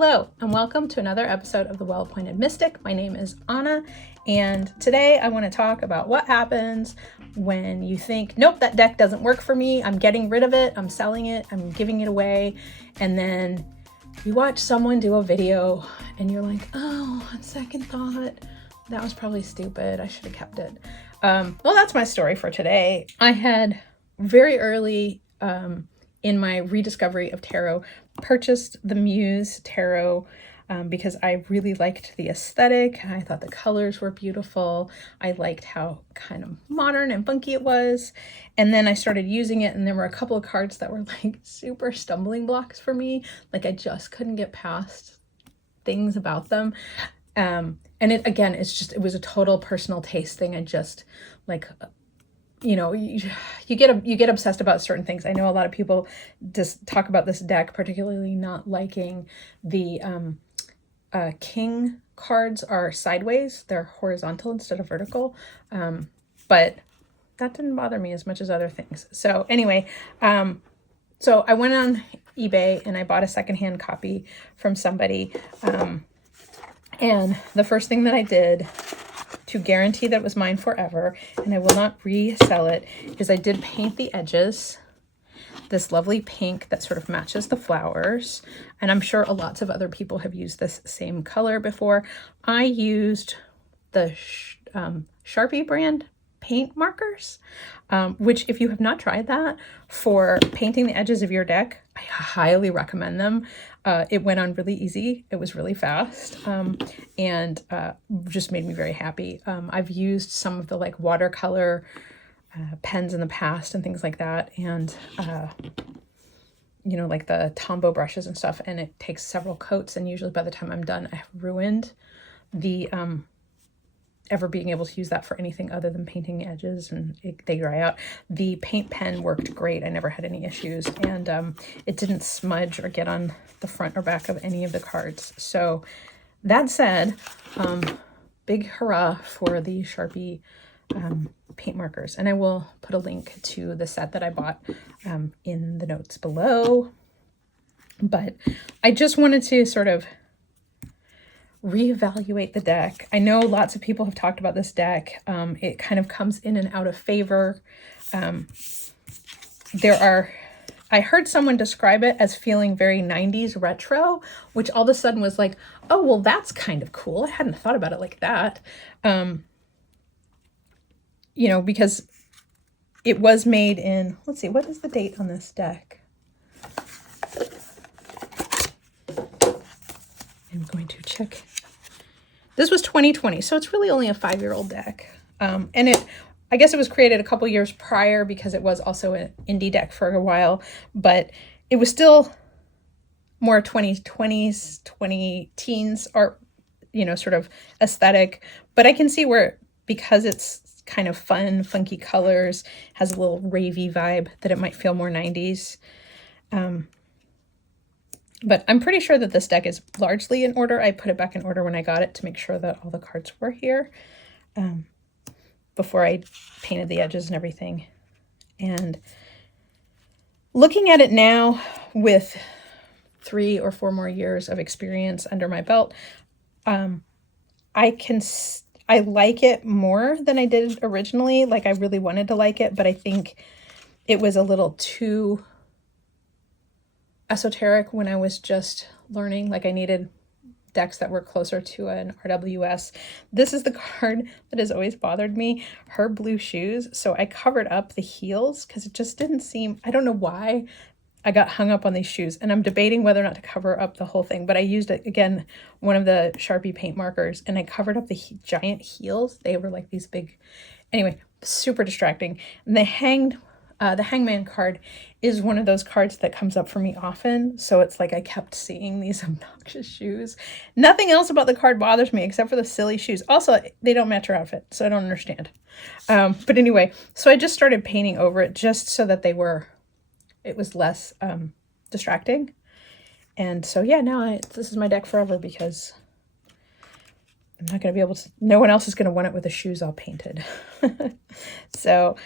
Hello, and welcome to another episode of The Well-Appointed Mystic. My name is Anna, and today I want to talk about what happens when you think, nope, that deck doesn't work for me, I'm getting rid of it, I'm selling it, I'm giving it away, and then you watch someone do a video and you're like, oh, on second thought, that was probably stupid, I should have kept it. Well, that's my story for today. I had very early in my rediscovery of tarot purchased the Muse tarot because I really liked the aesthetic. I thought the colors were beautiful. I liked how kind of modern and funky it was. And then I started using it, and there were a couple of cards that were like super stumbling blocks for me. Like I just couldn't get past things about them. And it was a total personal taste thing. I just like, you know, you get obsessed about certain things. I know a lot of people just talk about this deck, particularly not liking the king cards are sideways. They're horizontal instead of vertical. But that didn't bother me as much as other things. So anyway, so I went on eBay and I bought a secondhand copy from somebody. And the first thing that I did to guarantee that it was mine forever, and I will not resell it, is I did paint the edges this lovely pink that sort of matches the flowers. And I'm sure lots of other people have used this same color before. I used the Sharpie brand paint markers, which if you have not tried that for painting the edges of your deck, I highly recommend them. It went on really easy. It was really fast, and just made me very happy. I've used some of the like watercolor pens in the past and things like that, and you know, like the Tombow brushes and stuff, and it takes several coats, and usually by the time I'm done, I've ruined the ever being able to use that for anything other than painting edges, and they dry out. The paint pen worked great. I never had any issues, and it didn't smudge or get on the front or back of any of the cards. So that said, big hurrah for the Sharpie paint markers. And I will put a link to the set that I bought in the notes below. But I just wanted to sort of reevaluate the deck. I know lots of people have talked about this deck. It kind of comes in and out of favor. I heard someone describe it as feeling very 90s retro, which all of a sudden was like, oh, well, that's kind of cool. I hadn't thought about it like that. You know, because it was made in, let's see, what is the date on this deck? I'm going to check. This was 2020, so it's really only a 5-year-old deck. And I guess it was created a couple years prior because it was also an indie deck for a while, but it was still more 2020s, 20-teens art, you know, sort of aesthetic. But I can see where, because it's kind of fun, funky colors, has a little ravey vibe, that it might feel more 90s. But I'm pretty sure that this deck is largely in order. I put it back in order when I got it to make sure that all the cards were here before I painted the edges and everything. And looking at it now with 3 or 4 more years of experience under my belt, I like it more than I did originally. Like I really wanted to like it, but I think it was a little too esoteric when I was just learning. Like I needed decks that were closer to an RWS. This is the card that has always bothered me, her blue shoes. So I covered up the heels because it just didn't seem, I don't know why I got hung up on these shoes, and I'm debating whether or not to cover up the whole thing. But I used, again, one of the Sharpie paint markers, and I covered up the giant heels. They were like these big, anyway, super distracting. And the Hangman card is one of those cards that comes up for me often. So it's like I kept seeing these obnoxious shoes. Nothing else about the card bothers me except for the silly shoes. Also, they don't match her outfit, so I don't understand. But anyway, so I just started painting over it just so that it was less distracting. And so yeah, now this is my deck forever because I'm not going to be able to, no one else is going to want it with the shoes all painted. So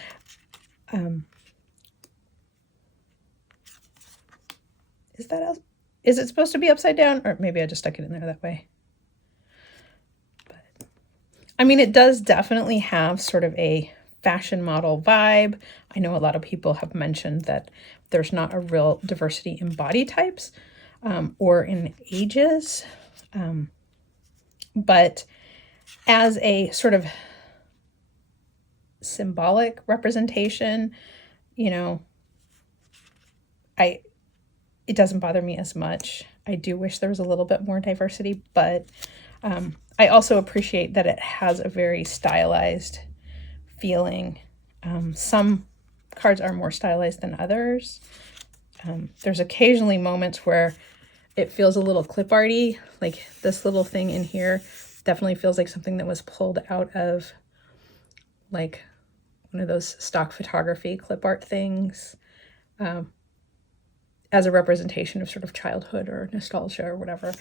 is that is it supposed to be upside down? Or maybe I just stuck it in there that way. But I mean, it does definitely have sort of a fashion model vibe. I know a lot of people have mentioned that there's not a real diversity in body types or in ages. But as a sort of symbolic representation, you know, it doesn't bother me as much. I do wish there was a little bit more diversity, but I also appreciate that it has a very stylized feeling. Some cards are more stylized than others. There's occasionally moments where it feels a little clip arty, like this little thing in here definitely feels like something that was pulled out of like one of those stock photography clip art things, as a representation of sort of childhood or nostalgia or whatever,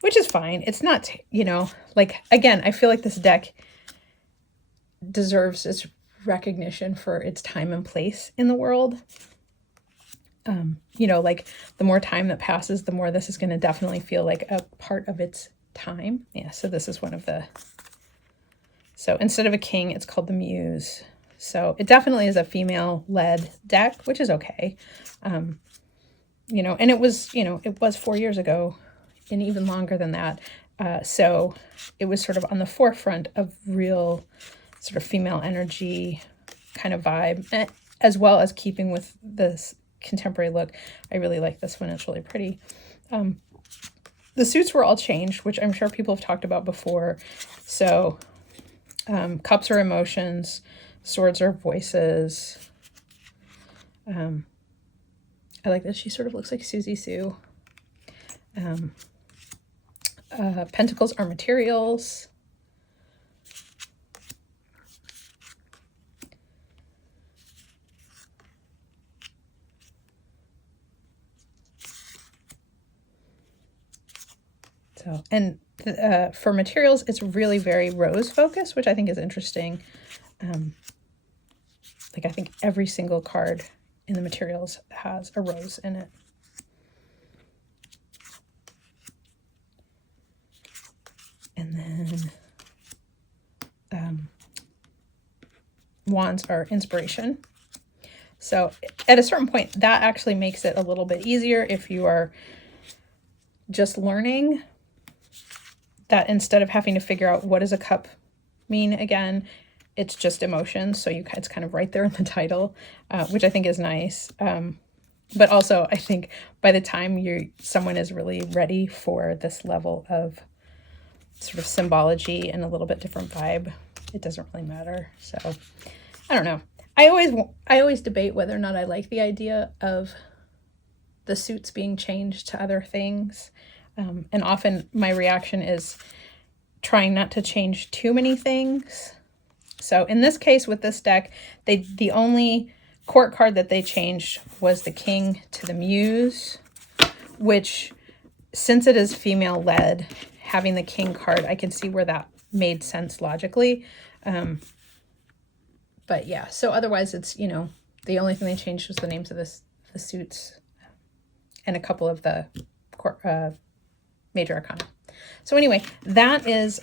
which is fine. It's not, you know, like, again, I feel like this deck deserves its recognition for its time and place in the world. You know, like the more time that passes, the more this is going to definitely feel like a part of its time. Yeah, so this is one of the, so instead of a king, it's called the Muse. So it definitely is a female-led deck, which is okay. You know, and it was, you know, it was 4 years ago and even longer than that. So it was sort of on the forefront of real sort of female energy kind of vibe, as well as keeping with this contemporary look. I really like this one. It's really pretty. The suits were all changed, which I'm sure people have talked about before. So cups are emotions, swords are voices. I like that she sort of looks like Susie Sue. Pentacles are materials. So, and for materials, it's really very rose focused, which I think is interesting. Like I think every single card in the materials has a rose in it. And then wands are inspiration. So at a certain point, that actually makes it a little bit easier if you are just learning that instead of having to figure out what does a cup mean again, it's just emotions. So it's kind of right there in the title, which I think is nice. But also I think by the time someone is really ready for this level of sort of symbology and a little bit different vibe, it doesn't really matter. So I don't know. I always debate whether or not I like the idea of the suits being changed to other things. And often my reaction is trying not to change too many things. So in this case with this deck, the only court card that they changed was the king to the Muse, which since it is female led, having the king card, I can see where that made sense logically. But yeah, so otherwise it's, you know, the only thing they changed was the names of the suits and a couple of the major arcana. So anyway, that is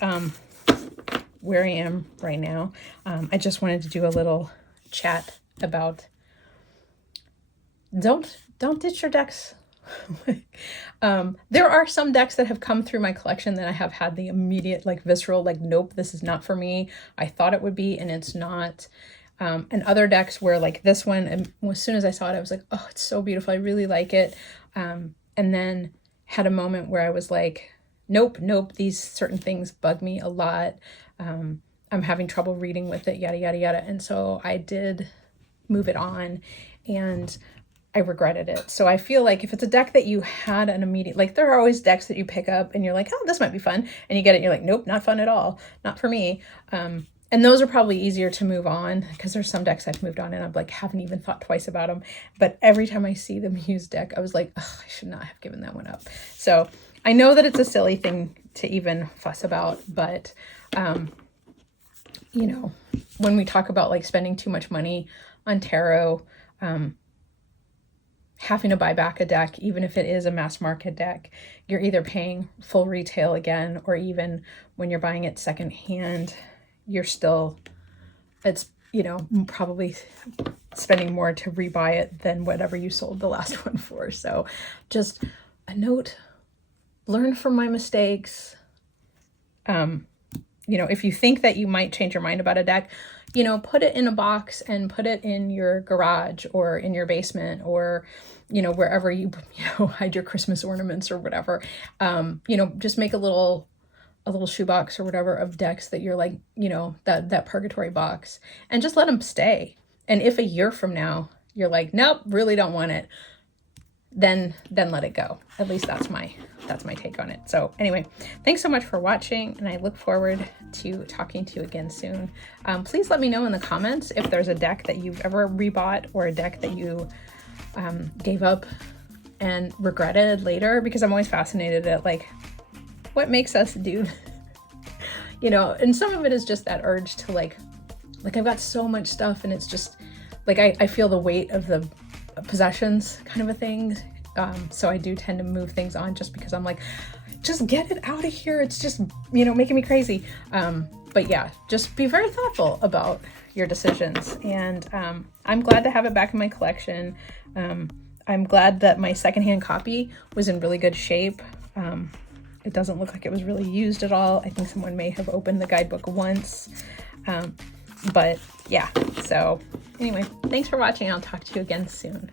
where I am right now. I just wanted to do a little chat about don't ditch your decks. There are some decks that have come through my collection that I have had the immediate like visceral like, nope, this is not for me. I thought it would be and it's not. And other decks where like this one, and as soon as I saw it, I was like, oh, it's so beautiful. I really like it. And then had a moment where I was like, nope, these certain things bug me a lot. I'm having trouble reading with it, yada, yada, yada. And so I did move it on and I regretted it. So I feel like if it's a deck that you had an immediate, like there are always decks that you pick up and you're like, oh, this might be fun. And you get it and you're like, nope, not fun at all. Not for me. And those are probably easier to move on because there's some decks I've moved on and I'm like, haven't even thought twice about them. But every time I see the Muse deck, I was like, oh, I should not have given that one up. So I know that it's a silly thing to even fuss about, but, you know, when we talk about like spending too much money on tarot, having to buy back a deck, even if it is a mass market deck. You're either paying full retail again, or even when you're buying it secondhand, you're still, it's, you know, probably spending more to rebuy it than whatever you sold the last one for. So just a note, learn from my mistakes. You know, if you think that you might change your mind about a deck, you know, put it in a box and put it in your garage or in your basement, or, you know, wherever you hide your Christmas ornaments or whatever. You know, just make a little shoebox or whatever of decks that you're like, you know, that purgatory box, and just let them stay. And if a year from now you're like, nope, really don't want it, then let it go. At least that's my take on it. So anyway, thanks so much for watching, and I look forward to talking to you again soon. Please let me know in the comments if there's a deck that you've ever rebought, or a deck that you gave up and regretted later, because I'm always fascinated at like what makes us do you know. And some of it is just that urge to like I've got so much stuff, and it's just like I feel the weight of the possessions kind of a thing. So I do tend to move things on just because I'm like, just get it out of here. It's just, you know, making me crazy. But yeah, just be very thoughtful about your decisions. And I'm glad to have it back in my collection. I'm glad that my secondhand copy was in really good shape. It doesn't look like it was really used at all. I think someone may have opened the guidebook once. But yeah, so anyway, thanks for watching. I'll talk to you again soon.